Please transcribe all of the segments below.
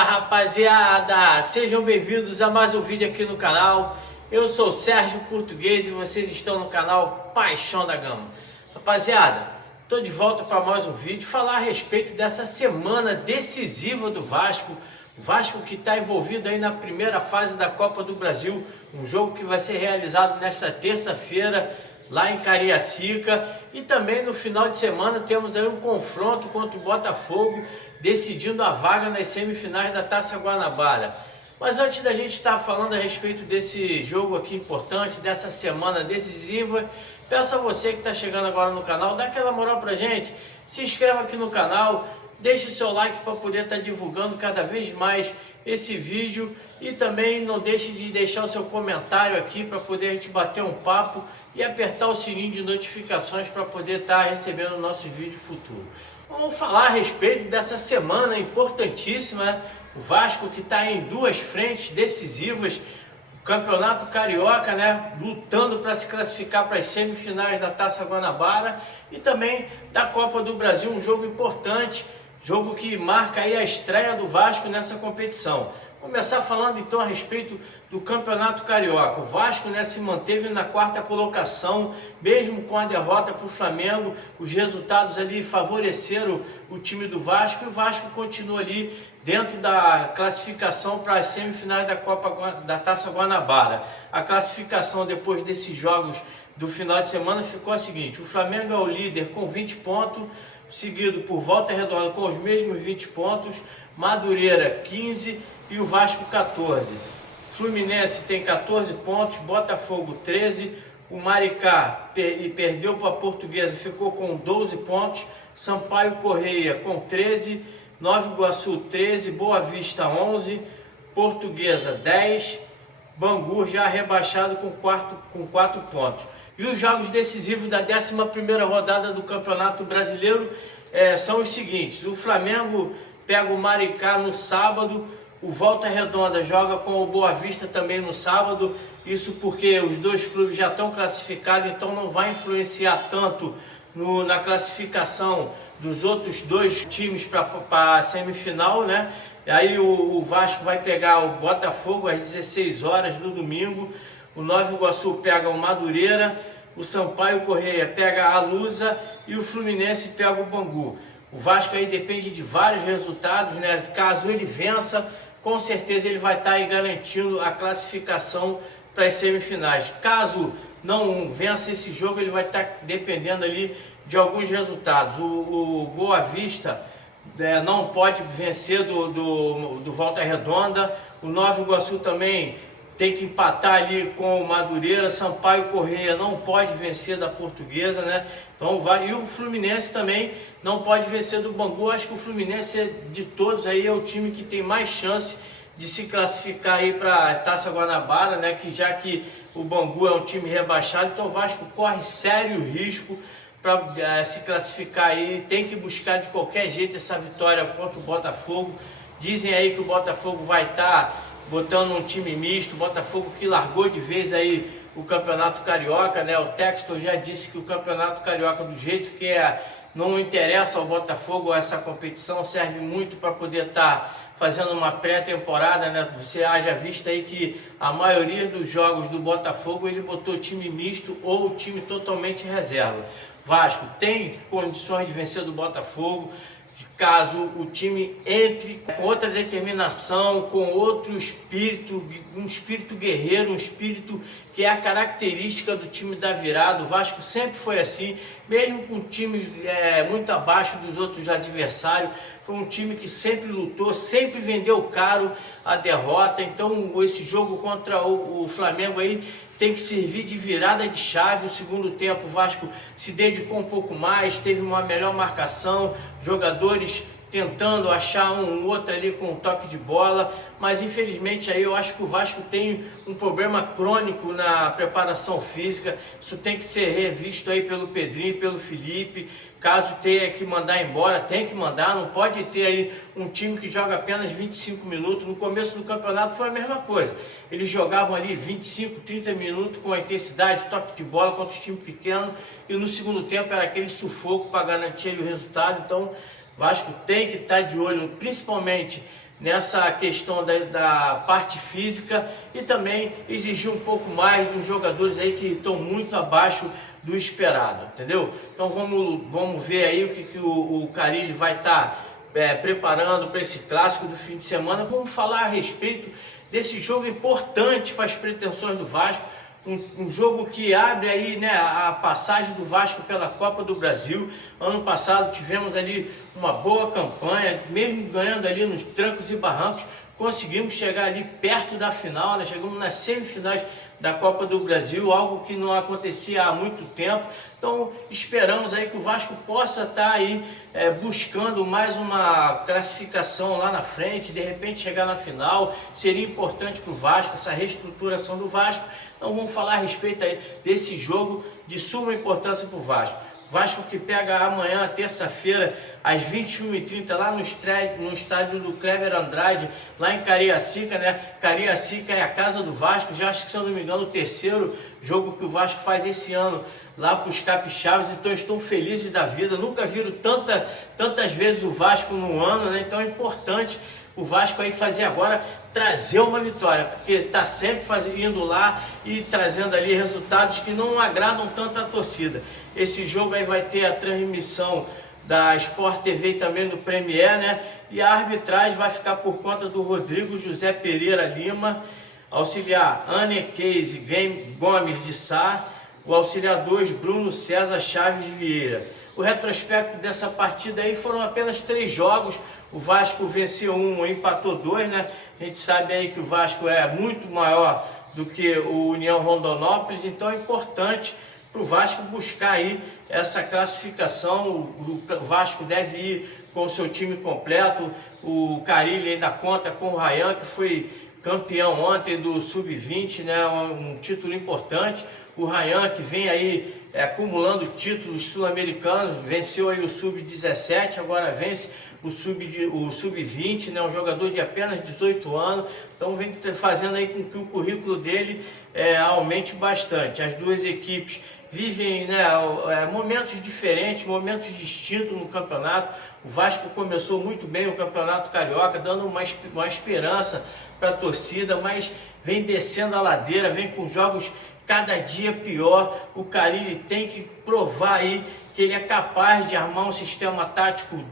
Fala rapaziada, sejam bem-vindos a mais um vídeo aqui no canal. Eu sou o Sérgio Português e vocês estão no canal Paixão da Gama. Rapaziada, tô de volta para mais um vídeo, falar a respeito dessa semana decisiva do Vasco. O Vasco que está envolvido aí na primeira fase da Copa do Brasil, um jogo que vai ser realizado nesta terça-feira lá em Cariacica, e também no final de semana temos aí um confronto contra o Botafogo, decidindo a vaga nas semifinais da Taça Guanabara. Mas antes da gente estar falando a respeito desse jogo aqui importante, dessa semana decisiva, peço a você que está chegando agora no canal, dá aquela moral pra gente, se inscreva aqui no canal, deixe o seu like para poder estar divulgando cada vez mais esse vídeo, e também não deixe de deixar o seu comentário aqui para poder a gente bater um papo e apertar o sininho de notificações para poder estar recebendo o nosso vídeo futuro. Vamos falar a respeito dessa semana importantíssima, né? O Vasco que está em duas frentes decisivas, o Campeonato Carioca, né? Lutando para se classificar para as semifinais da Taça Guanabara e também da Copa do Brasil, um jogo importante, jogo que marca aí a estreia do Vasco nessa competição. Começar falando então a respeito do Campeonato Carioca. O Vasco, né, se manteve na quarta colocação, mesmo com a derrota para o Flamengo. Os resultados ali favoreceram o time do Vasco, e o Vasco continua ali dentro da classificação para as semifinais da Taça Guanabara. A classificação depois desses jogos do final de semana ficou a seguinte: o Flamengo é o líder com 20 pontos, seguido por Volta Redonda com os mesmos 20 pontos, Madureira 15 e o Vasco 14. Fluminense tem 14 pontos, Botafogo 13, o Maricá perdeu para a Portuguesa, ficou com 12 pontos, Sampaio Correia com 13, Nova Iguaçu 13, Boa Vista 11, Portuguesa 10, Bangu já rebaixado com 4 pontos. E os jogos decisivos da 11ª rodada do Campeonato Brasileiro são os seguintes: o Flamengo pega o Maricá no sábado, o Volta Redonda joga com o Boa Vista também no sábado, isso porque os dois clubes já estão classificados, então não vai influenciar tanto na classificação dos outros dois times para a semifinal, né? Aí o Vasco vai pegar o Botafogo às 16 horas no domingo, o Nova Iguaçu pega o Madureira, o Sampaio Correia pega a Lusa e o Fluminense pega o Bangu. O Vasco aí depende de vários resultados, né? Caso ele vença, com certeza ele vai estar aí garantindo a classificação para as semifinais. Caso não vença esse jogo, ele vai estar dependendo ali de alguns resultados. O Boa Vista não pode vencer do Volta Redonda, o Nova Iguaçu também tem que empatar ali com o Madureira, Sampaio Correia não pode vencer da Portuguesa, né? Então e o Fluminense também não pode vencer do Bangu. Acho que o Fluminense de todos aí é o time que tem mais chance de se classificar aí para a Taça Guanabara, né? Já que o Bangu é um time rebaixado, então o Vasco corre sério risco para se classificar aí, tem que buscar de qualquer jeito essa vitória contra o Botafogo. Dizem aí que o Botafogo vai estar botando um time misto, o Botafogo que largou de vez aí o Campeonato Carioca, né? O Textor já disse que o Campeonato Carioca, do jeito que não interessa ao Botafogo, essa competição serve muito para poder estar fazendo uma pré-temporada, né? Você haja visto aí que a maioria dos jogos do Botafogo ele botou time misto ou time totalmente reserva. Vasco tem condições de vencer do Botafogo, caso o time entre com outra determinação, com outro espírito, um espírito guerreiro, um espírito que é a característica do time da virada. O Vasco sempre foi assim, mesmo com um time muito abaixo dos outros adversários, foi um time que sempre lutou, sempre vendeu caro a derrota. Então esse jogo contra o Flamengo aí tem que servir de virada de chave. O segundo tempo o Vasco se dedicou um pouco mais, teve uma melhor marcação, jogadores tentando achar um outro ali com um toque de bola, mas infelizmente aí eu acho que o Vasco tem um problema crônico na preparação física. Isso tem que ser revisto aí pelo Pedrinho, pelo Felipe. Caso tenha que mandar embora, tem que mandar, não pode ter aí um time que joga apenas 25 minutos. No começo do campeonato foi a mesma coisa, eles jogavam ali 25, 30 minutos com a intensidade, toque de bola contra os times pequenos, e no segundo tempo era aquele sufoco para garantir o resultado. Então Vasco tem que estar de olho, principalmente nessa questão da parte física e também exigir um pouco mais dos jogadores aí que estão muito abaixo do esperado, entendeu? Então vamos ver aí o que o Carille vai estar preparando para esse clássico do fim de semana. Vamos falar a respeito desse jogo importante para as pretensões do Vasco, um jogo que abre aí, né, a passagem do Vasco pela Copa do Brasil. Ano passado tivemos ali uma boa campanha, mesmo ganhando ali nos trancos e barrancos, conseguimos chegar ali perto da final, né? Chegamos nas semifinais da Copa do Brasil, algo que não acontecia há muito tempo. Então esperamos aí que o Vasco possa estar aí buscando mais uma classificação lá na frente, de repente chegar na final. Seria importante para o Vasco essa reestruturação do Vasco. Então vamos falar a respeito aí desse jogo de suma importância para o Vasco. Vasco que pega amanhã, terça-feira, às 21h30, lá no estádio do Kleber Andrade, lá em Cariacica, né? Cariacica é a casa do Vasco, já acho que, se eu não me engano, o terceiro jogo que o Vasco faz esse ano lá para os capixabas. Então estão felizes da vida, nunca viram tantas vezes o Vasco no ano, né? Então é importante o Vasco aí fazer agora, trazer uma vitória, porque está sempre indo lá e trazendo ali resultados que não agradam tanto a torcida. Esse jogo aí vai ter a transmissão da Sport TV e também do Premier, né? E a arbitragem vai ficar por conta do Rodrigo José Pereira Lima, auxiliar Anne Case Gomes de Sá, o auxiliar 2 Bruno César Chaves Vieira. O retrospecto dessa partida aí foram apenas 3 jogos. O Vasco venceu 1, empatou 2, né? A gente sabe aí que o Vasco é muito maior do que o União Rondonópolis, então é importante para o Vasco buscar aí essa classificação. O Vasco deve ir com o seu time completo. O Carille ainda conta com o Ryan, que foi campeão ontem do Sub-20, né? Um título importante. O Ryan, que vem aí acumulando títulos sul-americanos, venceu aí o Sub-17, agora vence o Sub-20, né? Um jogador de apenas 18 anos, então vem fazendo aí com que o currículo dele aumente bastante. As duas equipes vivem, né, momentos diferentes, momentos distintos no campeonato. O Vasco começou muito bem o Campeonato Carioca, dando uma esperança para a torcida, mas vem descendo a ladeira, vem com jogos cada dia pior. O Carille tem que provar aí que ele é capaz de armar um sistema tático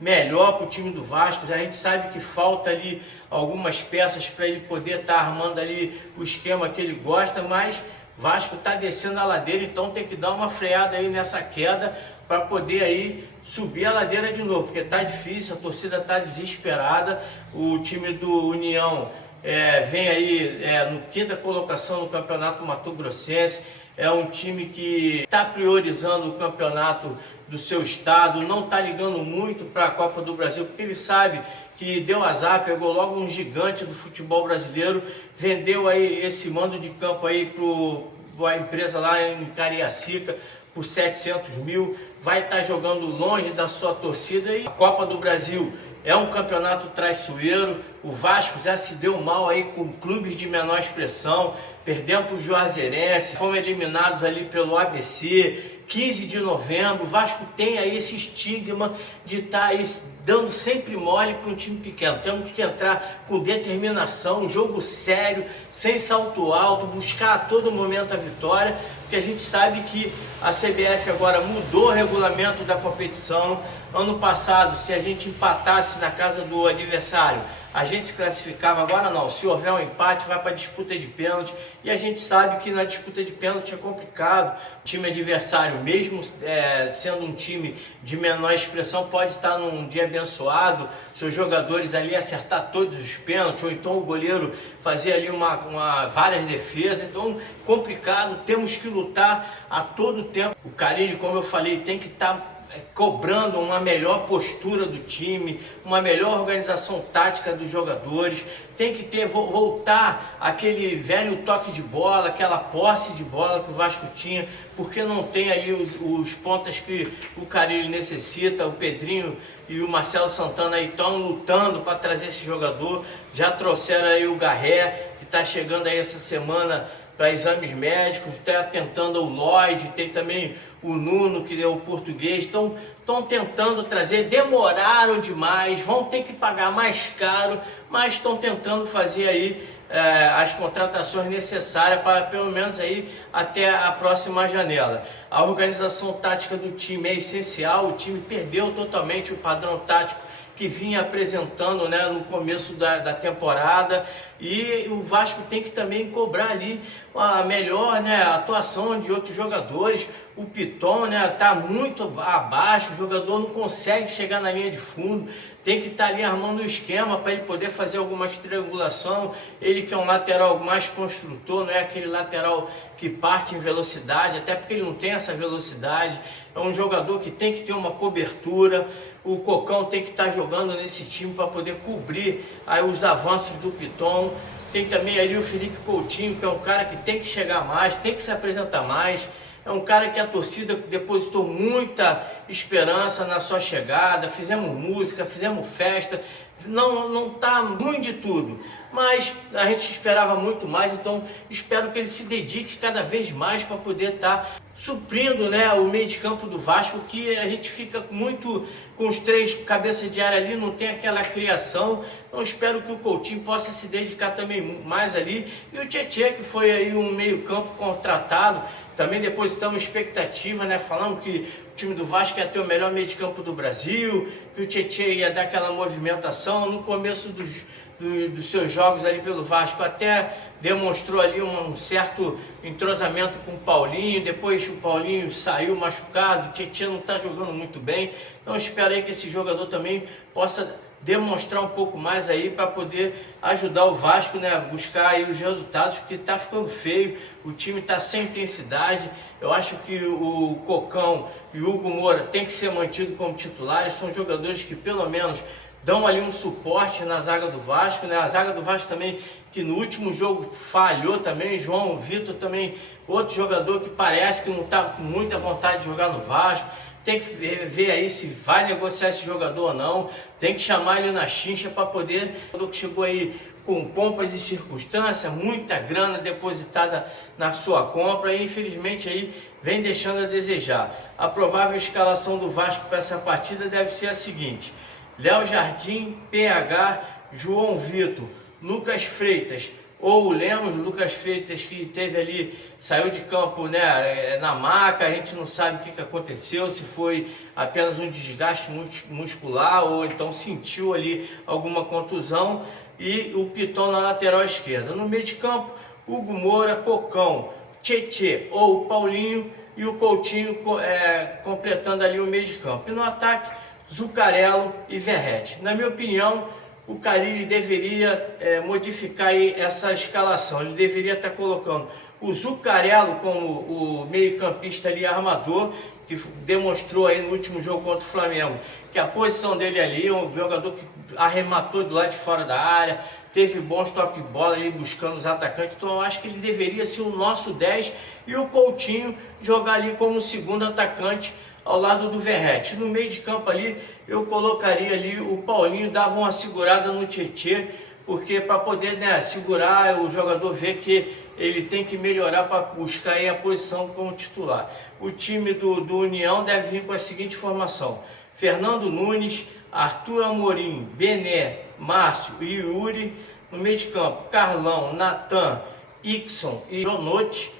melhor para o time do Vasco. A gente sabe que falta ali algumas peças para ele poder estar armando ali o esquema que ele gosta, mas Vasco está descendo a ladeira, então tem que dar uma freada aí nessa queda para poder aí subir a ladeira de novo, porque está difícil, a torcida está desesperada. O time do União vem aí no 5ª colocação no Campeonato Mato Grossense. É um time que está priorizando o campeonato do seu estado, não está ligando muito para a Copa do Brasil, porque ele sabe que deu azar, pegou logo um gigante do futebol brasileiro, vendeu aí esse mando de campo aí para a empresa lá em Cariacica por 700 mil, vai estar jogando longe da sua torcida. E a Copa do Brasil é um campeonato traiçoeiro. O Vasco já se deu mal aí com clubes de menor expressão, perdemos para o Juazeirense, fomos eliminados ali pelo ABC, 15 de novembro. O Vasco tem aí esse estigma de estar aí dando sempre mole para um time pequeno. Temos que entrar com determinação, um jogo sério, sem salto alto, buscar a todo momento a vitória, porque a gente sabe que a CBF agora mudou o regulamento da competição. Ano passado, se a gente empatasse na casa do adversário, a gente se classificava. Agora não, se houver um empate, vai para a disputa de pênalti, e a gente sabe que na disputa de pênalti é complicado. O time adversário, mesmo sendo um time de menor expressão, pode estar num dia abençoado, seus jogadores ali acertar todos os pênaltis, ou então o goleiro fazer ali várias defesas. Então, complicado, temos que lutar a todo tempo. O Carille, como eu falei, tem que estar cobrando uma melhor postura do time, uma melhor organização tática dos jogadores. Tem que voltar aquele velho toque de bola, aquela posse de bola que o Vasco tinha, porque não tem ali os pontas que o Carille necessita. O Pedrinho e o Marcelo Santana aí estão lutando para trazer esse jogador. Já trouxeram aí o Garré, que está chegando aí essa semana para exames médicos, está tentando o Lloyd, tem também o Nuno, que é o português, estão tentando trazer, demoraram demais, vão ter que pagar mais caro, mas estão tentando fazer aí as contratações necessárias para pelo menos aí até a próxima janela. A organização tática do time é essencial, o time perdeu totalmente o padrão tático que vinha apresentando, né, no começo da temporada, e o Vasco tem que também cobrar ali a melhor, né, atuação de outros jogadores. O Piton, né, tá muito abaixo, o jogador não consegue chegar na linha de fundo, tem que estar ali armando um esquema para ele poder fazer alguma triangulação. Ele que é um lateral mais construtor, não é aquele lateral que parte em velocidade, até porque ele não tem essa velocidade. É um jogador que tem que ter uma cobertura. O Cocão tem que estar jogando nesse time para poder cobrir aí os avanços do Piton. Tem também ali o Felipe Coutinho, que é um cara que tem que chegar mais, tem que se apresentar mais. É um cara que a torcida depositou muita esperança na sua chegada. Fizemos música, fizemos festa. Não tá ruim de tudo, mas a gente esperava muito mais. Então espero que ele se dedique cada vez mais para poder estar suprindo, né, o meio de campo do Vasco, que a gente fica muito com os três cabeças de área ali, não tem aquela criação. Então espero que o Coutinho possa se dedicar também mais ali, e o Tietê, que foi aí um meio campo contratado, também depositamos expectativa, né, falando que o time do Vasco ia ter o melhor meio de campo do Brasil, que o Tietê ia dar aquela movimentação. No começo dos seus jogos ali pelo Vasco até demonstrou ali um certo entrosamento com o Paulinho. Depois o Paulinho saiu machucado, o Tietê não está jogando muito bem. Então espero aí que esse jogador também possa demonstrar um pouco mais aí para poder ajudar o Vasco, né, a buscar aí os resultados, porque tá ficando feio, o time tá sem intensidade. Eu acho que o Cocão e o Hugo Moura tem que ser mantido como titulares. São jogadores que pelo menos dão ali um suporte na zaga do Vasco, né? A zaga do Vasco também, que no último jogo falhou também. João Vitor também, outro jogador que parece que não está com muita vontade de jogar no Vasco. Tem que ver aí se vai negociar esse jogador ou não. Tem que chamar ele na chincha para poder... O jogador que chegou aí com pompas e circunstâncias, muita grana depositada na sua compra, e infelizmente aí vem deixando a desejar. A provável escalação do Vasco para essa partida deve ser a seguinte: Léo Jardim, PH, João Vitor, Lucas Freitas ou o Lemos. Lucas Freitas, que teve ali, saiu de campo, né, na maca. A gente não sabe o que aconteceu, se foi apenas um desgaste muscular ou então sentiu ali alguma contusão. E o Piton na lateral esquerda. No meio de campo, Hugo Moura, Cocão, Tietê ou Paulinho, e o Coutinho completando ali o meio de campo. E no ataque, Zuccarello e Verratti. Na minha opinião, o Carille deveria modificar aí essa escalação. Ele deveria estar colocando o Zuccarello como o meio-campista ali armador, que demonstrou aí no último jogo contra o Flamengo que a posição dele ali, um jogador que arrematou do lado de fora da área, teve bons toques de bola ali buscando os atacantes. Então eu acho que ele deveria ser o nosso 10 e o Coutinho jogar ali como segundo atacante ao lado do Verratti. No meio de campo ali eu colocaria ali o Paulinho, dava uma segurada no Tietê, porque para poder, né, segurar, o jogador ver que ele tem que melhorar para buscar aí a posição como titular. O time do União deve vir com a seguinte formação: Fernando Nunes, Arthur Amorim, Bené, Márcio e Yuri. No meio de campo, Carlão, Natan, Ixon e Jonote.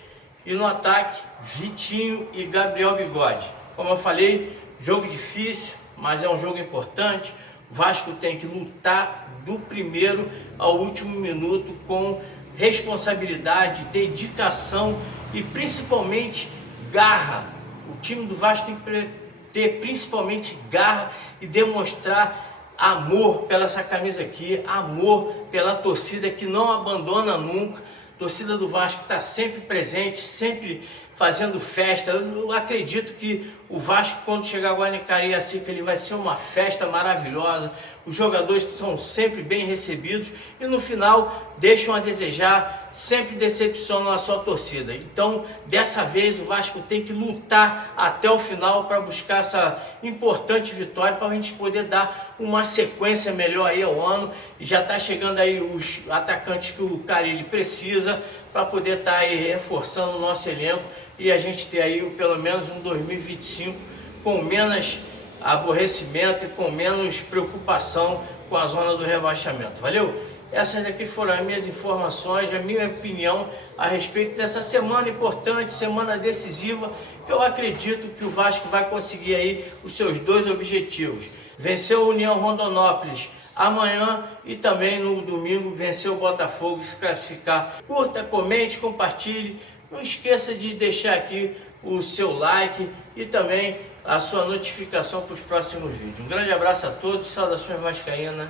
E no ataque, Vitinho e Gabriel Bigode. Como eu falei, jogo difícil, mas é um jogo importante. O Vasco tem que lutar do primeiro ao último minuto com responsabilidade, dedicação e principalmente garra. O time do Vasco tem que ter principalmente garra e demonstrar amor pela essa camisa aqui, amor pela torcida que não abandona nunca. A torcida do Vasco está sempre presente, sempre fazendo festa. Eu acredito que o Vasco, quando chegar agora em Cariacica, ele vai ser uma festa maravilhosa. Os jogadores são sempre bem recebidos e no final deixam a desejar, sempre decepcionam a sua torcida. Então, dessa vez o Vasco tem que lutar até o final para buscar essa importante vitória, para a gente poder dar uma sequência melhor aí ao ano. E já está chegando aí os atacantes que o Carille precisa para poder estar aí reforçando o nosso elenco e a gente ter aí pelo menos um 2025 com menos aborrecimento e com menos preocupação com a zona do rebaixamento. Valeu? Essas aqui foram as minhas informações, a minha opinião a respeito dessa semana importante, semana decisiva, que eu acredito que o Vasco vai conseguir aí os seus 2 objetivos. Vencer a União Rondonópolis amanhã e também no domingo vencer o Botafogo e se classificar. Curta, comente, compartilhe. Não esqueça de deixar aqui o seu like e também a sua notificação para os próximos vídeos. Um grande abraço a todos, saudações vascaínas.